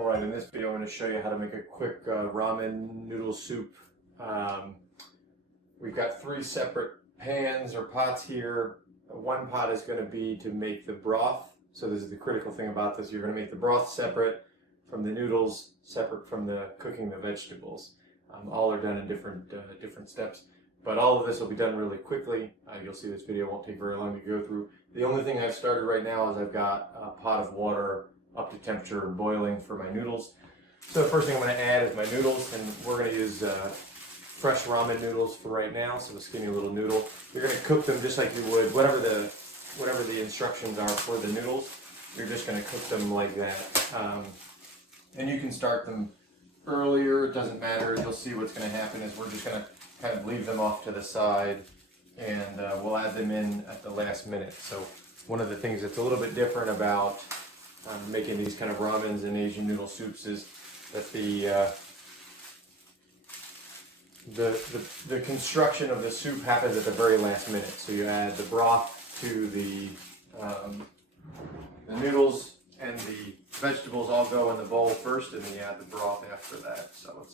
Alright, in this video I'm going to show you how to make a quick ramen noodle soup. We've got 3 separate pans or pots here. One pot is going to be to make the broth. So this is the critical thing about this. You're going to make the broth separate from the noodles, separate from the cooking the vegetables. All are done in different steps. But all of this will be done really quickly. You'll see this video won't take very long to go through. The only thing I've started right now is I've got a pot of water up to temperature boiling for my noodles. So the first thing I'm going to add is my noodles, and we're going to use fresh ramen noodles for right now, so a skinny little noodle. You're going to cook them just like you would, whatever the instructions are for the noodles, you're just going to cook them like that. And you can start them earlier, it doesn't matter. You'll see what's going to happen is we're just going to kind of leave them off to the side, and we'll add them in at the last minute. So one of the things that's a little bit different about making these kind of ramens and Asian noodle soups is that the construction of the soup happens at the very last minute. So you add the broth to the noodles, and the vegetables all go in the bowl first, and then you add the broth after that. So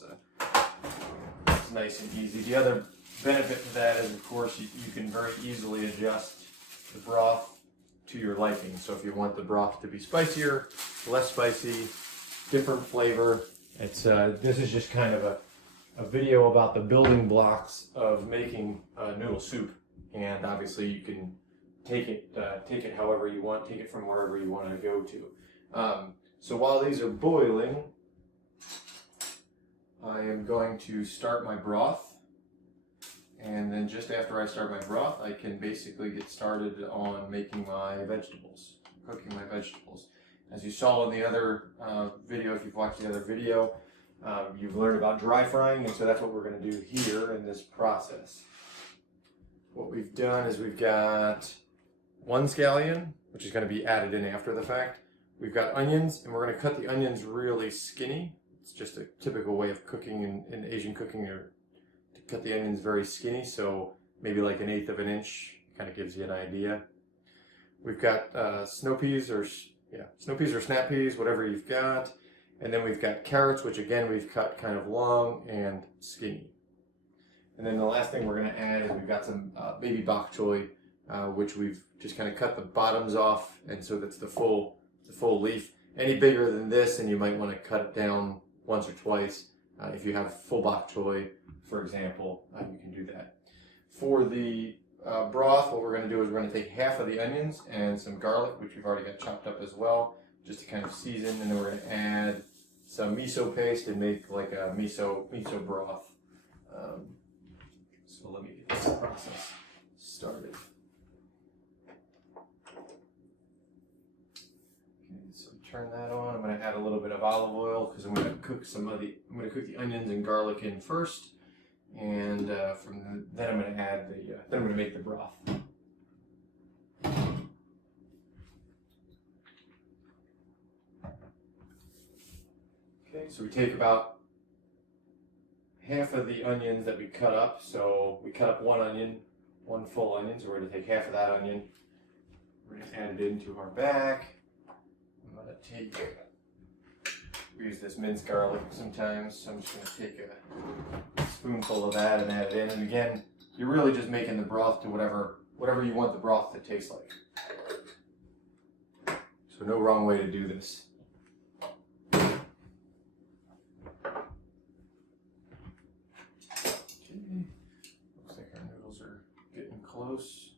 it's nice and easy. The other benefit to that is, of course, you can very easily adjust the broth to your liking. So if you want the broth to be spicier, less spicy, different flavor, this is just kind of a video about the building blocks of making a noodle soup. And obviously you can take it however you want, take it from wherever you want to go to. So while these are boiling, I am going to start my broth. And then just after I start my broth, I can basically get started on making my vegetables, cooking my vegetables. As you saw in the other video, if you've watched the other video, you've learned about dry frying, and so that's what we're going to do here in this process. What we've done is we've got 1 scallion, which is going to be added in after the fact. We've got onions, and we're going to cut the onions really skinny. It's just a typical way of cooking in Asian cooking, or to cut the onions very skinny, so maybe like 1/8 of an inch, kind of gives you an idea. We've got snow peas or snap peas, whatever you've got. And then we've got carrots, which again we've cut kind of long and skinny. And then the last thing we're going to add is we've got some baby bok choy, which we've just kind of cut the bottoms off, and so that's the full leaf. Any bigger than this, and you might want to cut it down once or twice. If you have full bok choy, for example, you can do that. For the broth, what we're going to do is we're going to take half of the onions and some garlic, which we've already got chopped up as well, just to kind of season, and then we're going to add some miso paste and make like a miso broth. So let me get this process started. Okay, so turn that on. I'm going to add a little bit of olive oil because I'm going to cook the onions and garlic in first, and then I'm going to add then I'm going to make the broth. Okay, so we take about half of the onions that we cut up. So we cut up 1 onion, 1 full onion. So we're going to take half of that onion. We're going to add it into our bag. I'm going to we use this minced garlic sometimes, so I'm just going to take a spoonful of that and add it in. And again, you're really just making the broth to whatever you want the broth to taste like. So no wrong way to do this. Looks like our noodles are getting close.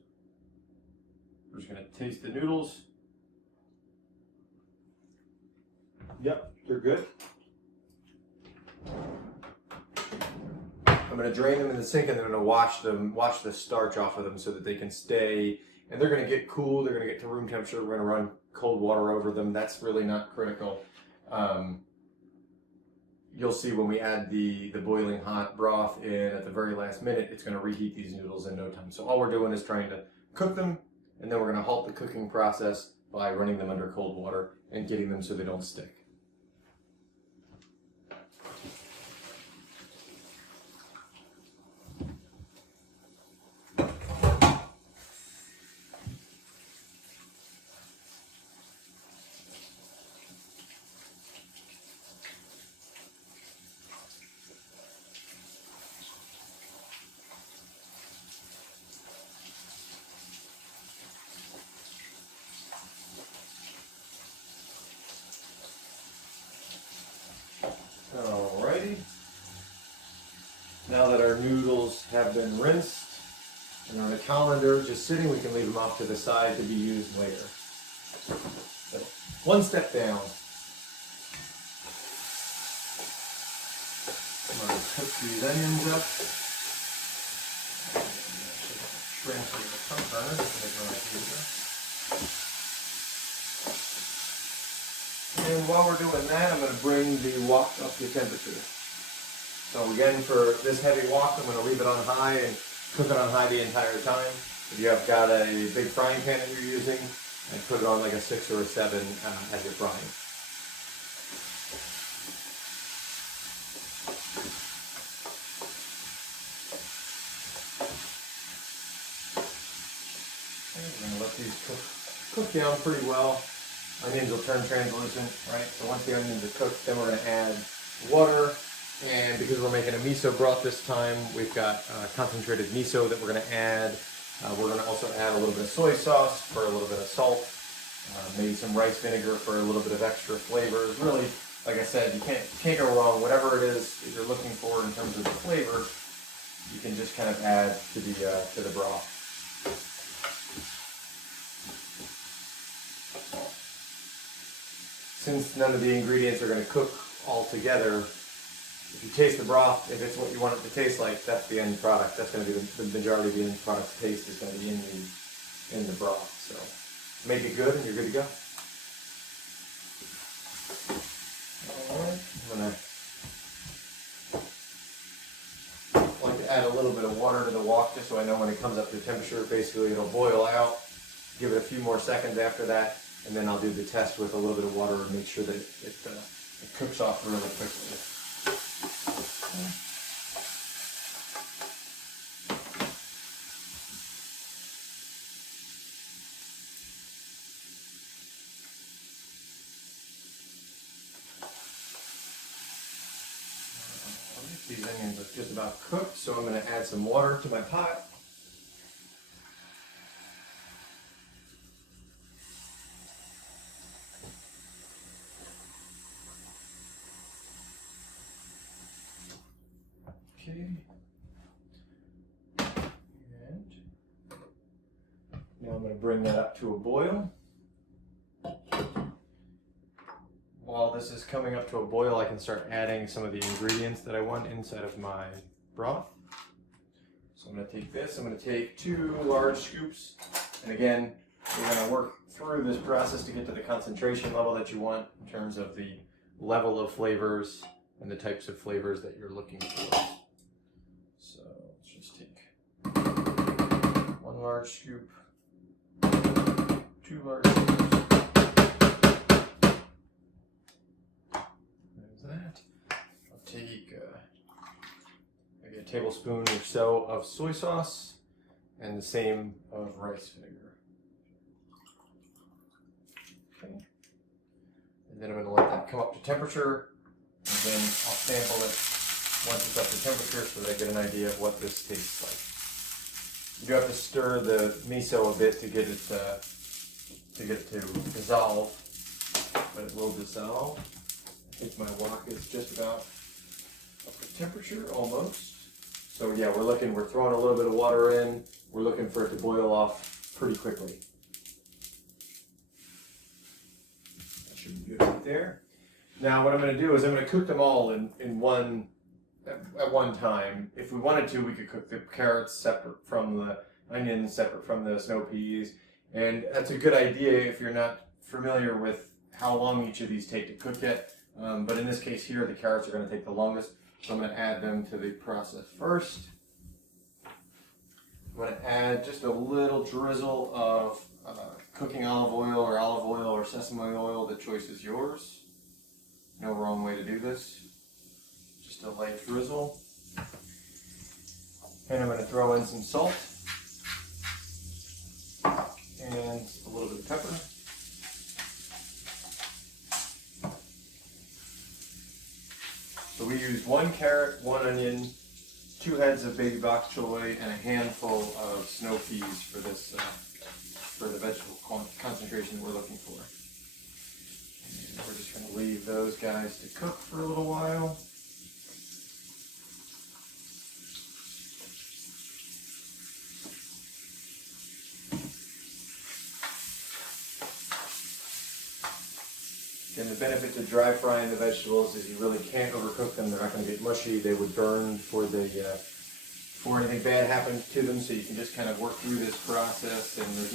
We're just going to taste the noodles. Yep, they're good. I'm going to drain them in the sink, and then I'm going to wash the starch off of them so that they can stay, and they're going to get cool, they're going to get to room temperature. We're going to run cold water over them. That's really not critical. You'll see when we add the boiling hot broth in at the very last minute, it's going to reheat these noodles in no time. So all we're doing is trying to cook them, and then we're going to halt the cooking process by running them under cold water and getting them so they don't stick. Now that our noodles have been rinsed and on the colander just sitting, we can leave them off to the side to be used later. So, one step down. I'm going to cook these onions up. Transfer the front burner to make it right here. And while we're doing that, I'm going to bring the wok up to temperature. So again, for this heavy wok, I'm going to leave it on high and cook it on high the entire time. If you have got a big frying pan that you're using, and put it on like a 6 or a 7 as you're frying. Okay, we're going to let these cook down pretty well. Onions will turn translucent, right? So once the onions are cooked, then we're going to add water. And because we're making a miso broth this time, we've got concentrated miso that we're going to add. We're going to also add a little bit of soy sauce for a little bit of salt. Maybe some rice vinegar for a little bit of extra flavors. Really, like I said, you can't go wrong. Whatever it is that you're looking for in terms of the flavor, you can just kind of add to the broth. Since none of the ingredients are going to cook all together, if you taste the broth, if it's what you want it to taste like, that's the end product. That's going to be the majority of the end product's taste is going to be in the broth. So make it good and you're good to go. Alright, I'm going to like to add a little bit of water to the wok just so I know when it comes up to temperature, basically it'll boil out. Give it a few more seconds after that, and then I'll do the test with a little bit of water and make sure that it cooks off really quickly. These onions are just about cooked, so I'm going to add some water to my pot. Okay. And now I'm going to bring that up to a boil. While this is coming up to a boil, I can start adding some of the ingredients that I want inside of my broth. So I'm going to take this, I'm going to take 2 large scoops, and again, we're going to work through this process to get to the concentration level that you want in terms of the level of flavors and the types of flavors that you're looking for. So let's just take 1 large scoop, 2 large scoops. That. I'll take maybe a tablespoon or so of soy sauce and the same of rice vinegar. Okay. And then I'm going to let that come up to temperature, and then I'll sample it once it's up to temperature so that I get an idea of what this tastes like. You do have to stir the miso a bit to get it to dissolve, but it will dissolve. I think my wok is just about up to temperature, almost. So yeah, we're throwing a little bit of water in. We're looking for it to boil off pretty quickly. That should be good right there. Now what I'm going to do is I'm going to cook them all at one time. If we wanted to, we could cook the carrots separate from the onions, separate from the snow peas. And that's a good idea if you're not familiar with how long each of these take to cook yet. But in this case here, the carrots are going to take the longest, so I'm going to add them to the process first. I'm going to add just a little drizzle of cooking olive oil or sesame oil. The choice is yours. No wrong way to do this. Just a light drizzle. And I'm going to throw in some salt and a little bit of pepper. So we used 1 carrot, 1 onion, 2 heads of baby bok choy, and a handful of snow peas for this, for the vegetable concentration that we're looking for. And we're just going to leave those guys to cook for a little while. benefit to dry frying the vegetables is you really can't overcook them. They're not going to get mushy. They would burn before anything bad happens to them. So you can just kind of work through this process, and you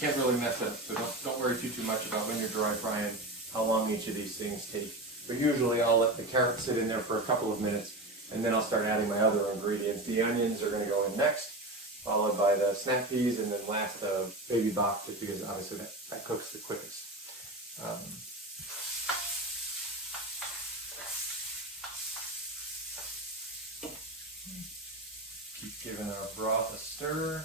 can't really mess up. So don't worry too much about when you're dry frying how long each of these things take. But usually I'll let the carrots sit in there for a couple of minutes, and then I'll start adding my other ingredients. The onions are going to go in next, followed by the snap peas, and then last the baby bok, just because obviously that cooks the quickest. Keep giving our broth a stir.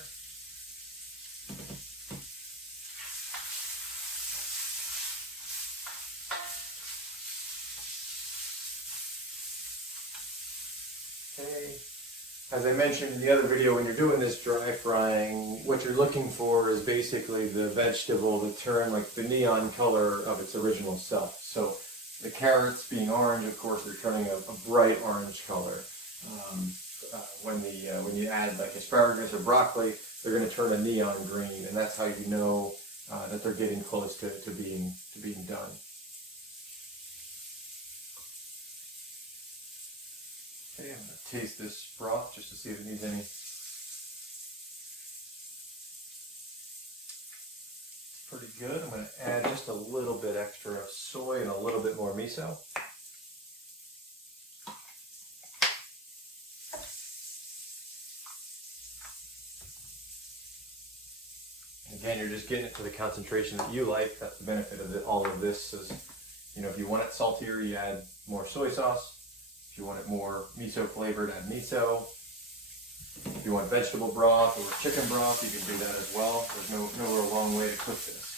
Okay. As I mentioned in the other video, when you're doing this dry frying, what you're looking for is basically the vegetable to turn like the neon color of its original self. So the carrots being orange, of course, they're turning a bright orange color. When you add like asparagus or broccoli, they're going to turn a neon green, and that's how you know that they're getting close to being done. Okay, I'm going to taste this broth just to see if it needs any. Pretty good. I'm going to add just a little bit extra soy and a little bit more miso. Again, you're just getting it to the concentration that you like. That's the benefit of all of this. Is, if you want it saltier, you add more soy sauce. If you want it more miso flavored, add miso. If you want vegetable broth or chicken broth, you can do that as well. There's no real wrong way to cook this.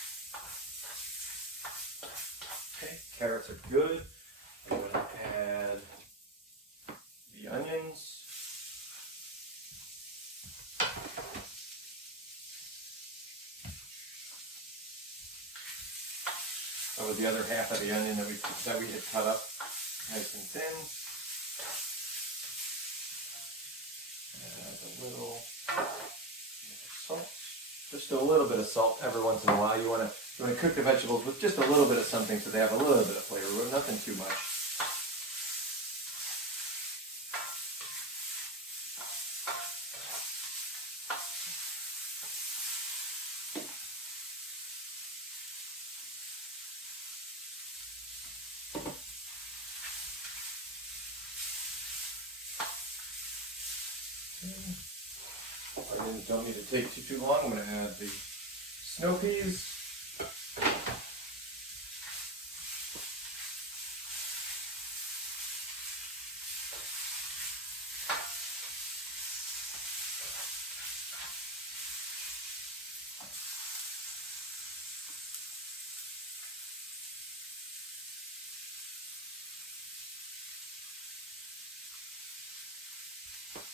Okay, carrots are good. I'm going to add the onions. With the other half of the onion that we had cut up nice and thin. Add a little salt, just a little bit of salt every once in a while. You want to cook the vegetables with just a little bit of something so they have a little bit of flavor, but nothing too much. Onions don't need to take too long. I'm going to add the snow peas.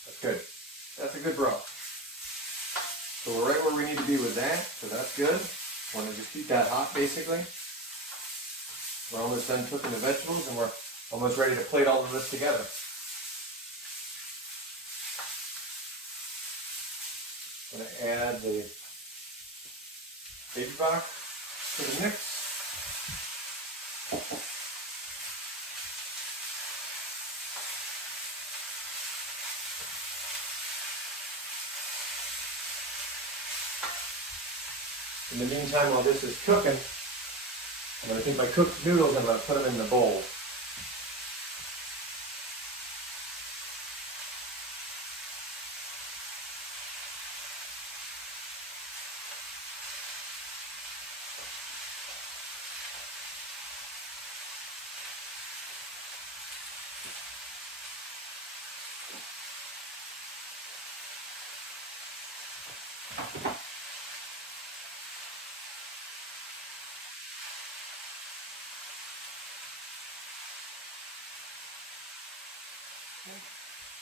That's good. That's a good broth. So we're right where we need to be with that, so that's good. Want to just keep that hot, basically. We're almost done cooking the vegetables, and we're almost ready to plate all of this together. I'm going to add the baby bok to the mix. In the meantime, while this is cooking, I'm going to take my cooked noodles and I'm going to put them in the bowl.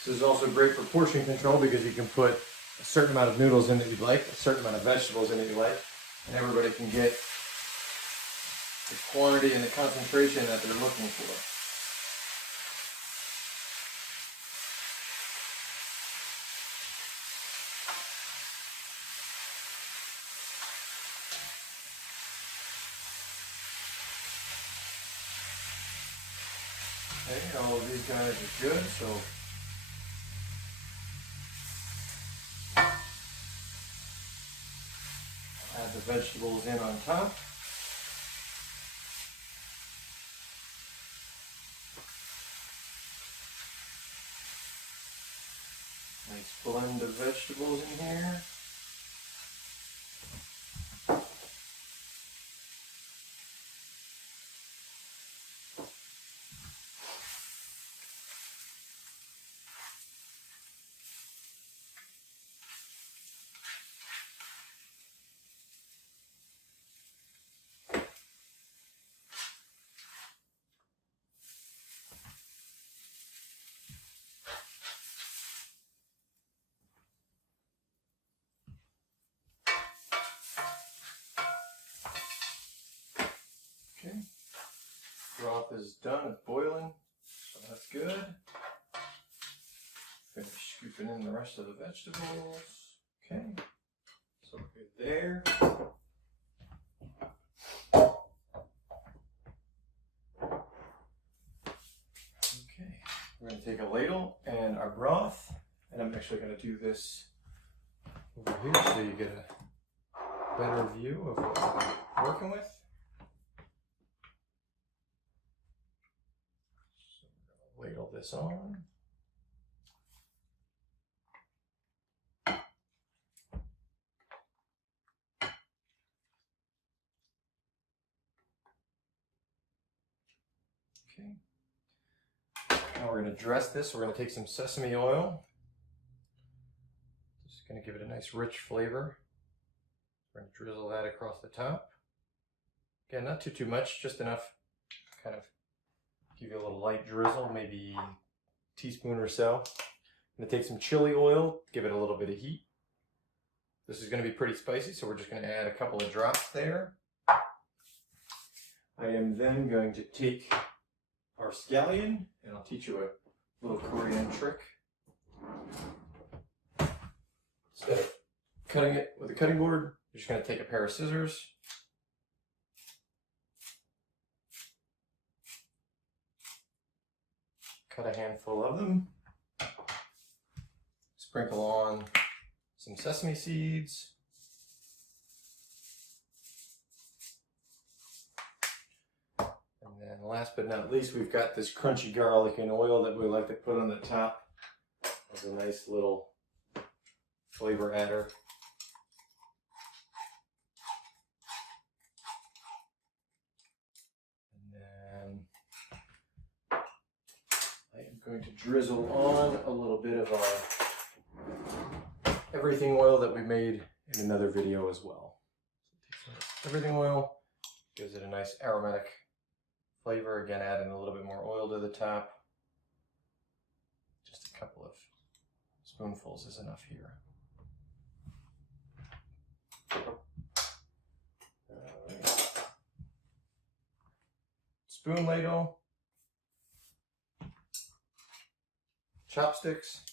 This is also great for portion control because you can put a certain amount of noodles in that you'd like, a certain amount of vegetables in that you like, and everybody can get the quantity and the concentration that they're looking for. Okay, all of these guys are good, so add the vegetables in on top. Nice blend of vegetables in here. Okay, broth is done, it's boiling, so that's good. Finish scooping in the rest of the vegetables. Okay, so we're good there. Okay, we're going to take a ladle and our broth, and I'm actually going to do this over here so you get a better view of what I'm working with. Ladle this on. Okay. Now we're going to dress this. We're going to take some sesame oil. Just going to give it a nice rich flavor. We're going to drizzle that across the top. Again, not too much, just enough kind of give you a little light drizzle, maybe a teaspoon or so. I'm going to take some chili oil, give it a little bit of heat. This is going to be pretty spicy, so we're just going to add a couple of drops there. I am then going to take our scallion, and I'll teach you a little Korean trick. Instead of cutting it with a cutting board, you're just going to take a pair of scissors. Cut a handful of them. Sprinkle on some sesame seeds. And then last but not least, we've got this crunchy garlic and oil that we like to put on the top as a nice little flavor adder. Going to drizzle on a little bit of our everything oil that we made in another video as well. So take some everything oil, gives it a nice aromatic flavor. Again, adding a little bit more oil to the top. Just a couple of spoonfuls is enough here. All right. Spoon ladle. Chopsticks,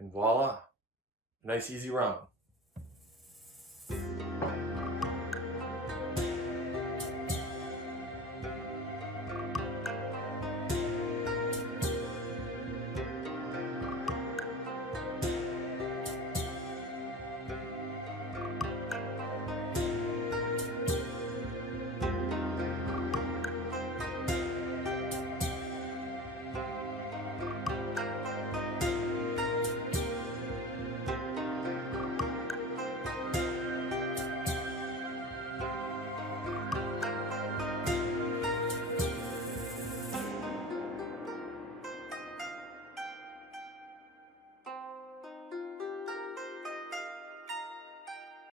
and voila, nice easy ramen.